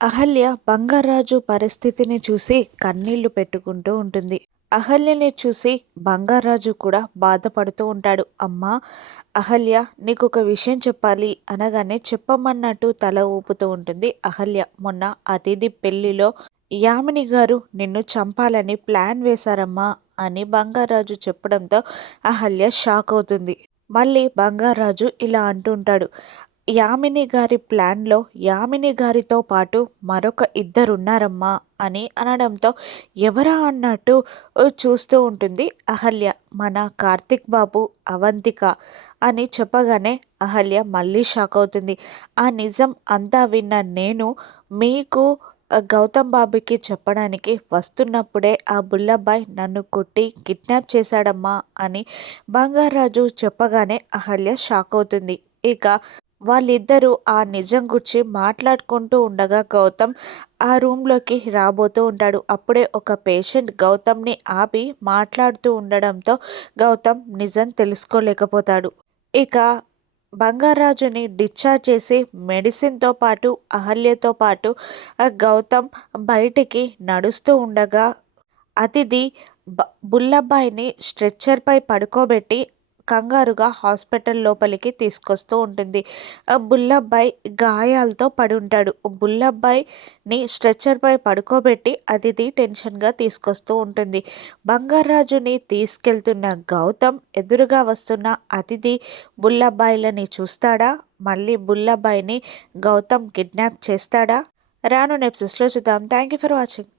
అహల్య బంగారాజు పరిస్థితిని చూసి కన్నీళ్ళు పెట్టుకుంటూ ఉంటుంది. అహల్యని చూసి బంగారాజు కూడా బాధపడుతూ ఉంటాడు. అమ్మా అహల్య నీకు ఒక విషయం చెప్పాలి అనగానే చెప్పమన్నట్టు తల ఊపుతూ ఉంటుంది అహల్య. మొన్న అతిథి పెళ్ళిలో యామిని గారు నిన్ను చంపాలని ప్లాన్ వేశారమ్మా అని బంగారాజు చెప్పడంతో అహల్య షాక్ అవుతుంది. మళ్ళీ బంగారాజు ఇలా అంటుంటాడు యామిని గారి ప్లాన్లో యామిని గారితో పాటు మరొక ఇద్దరున్నారమ్మా అని అనడంతో ఎవరా అన్నట్టు చూస్తూ ఉంటుంది అహల్య. మన కార్తిక్ బాబు అవంతిక అని చెప్పగానే అహల్య మళ్ళీ షాక్ అవుతుంది. ఆ నిజం అంతా విన్న నేను మీకు గౌతమ్ బాబుకి చెప్పడానికి వస్తున్నప్పుడే ఆ బుల్లబ్బాయ్ నన్ను కొట్టి కిడ్నాప్ చేశాడమ్మా అని బంగారాజు చెప్పగానే అహల్య షాక్ అవుతుంది. ఇక వాళ్ళిద్దరూ ఆ నిజం గురించి మాట్లాడుకుంటూ ఉండగా గౌతమ్ ఆ రూమ్లోకి రాబోతూ ఉంటాడు. అప్పుడే ఒక పేషెంట్ గౌతమ్ని ఆపి మాట్లాడుతూ ఉండడంతో గౌతమ్ నిజం తెలుసుకోలేకపోతాడు. ఇక బంగారాజుని డిశ్చార్జ్ చేసి మెడిసిన్తో పాటు అహల్యతో పాటు గౌతమ్ బయటికి నడుస్తూ ఉండగా అతిథి బుల్లబ్బాయిని స్ట్రెచ్చర్పై పడుకోబెట్టి కంగారుగా హాస్పిటల్ లోపలికి తీసుకొస్తూ ఉంటుంది. బుల్లబ్బాయి గాయాలతో పడి ఉంటాడు. బుల్లబ్బాయిని స్ట్రెచ్చర్పై పడుకోబెట్టి అతిథి టెన్షన్గా తీసుకొస్తూ ఉంటుంది. బంగారాజుని తీసుకెళ్తున్న గౌతమ్ ఎదురుగా వస్తున్న అతిథి బుల్లబ్బాయిలని చూస్తాడా? మళ్ళీ బుల్లబ్బాయిని గౌతమ్ కిడ్నాప్ చేస్తాడా? రాను నెప్సెస్లో చూద్దాం. Thank you for watching.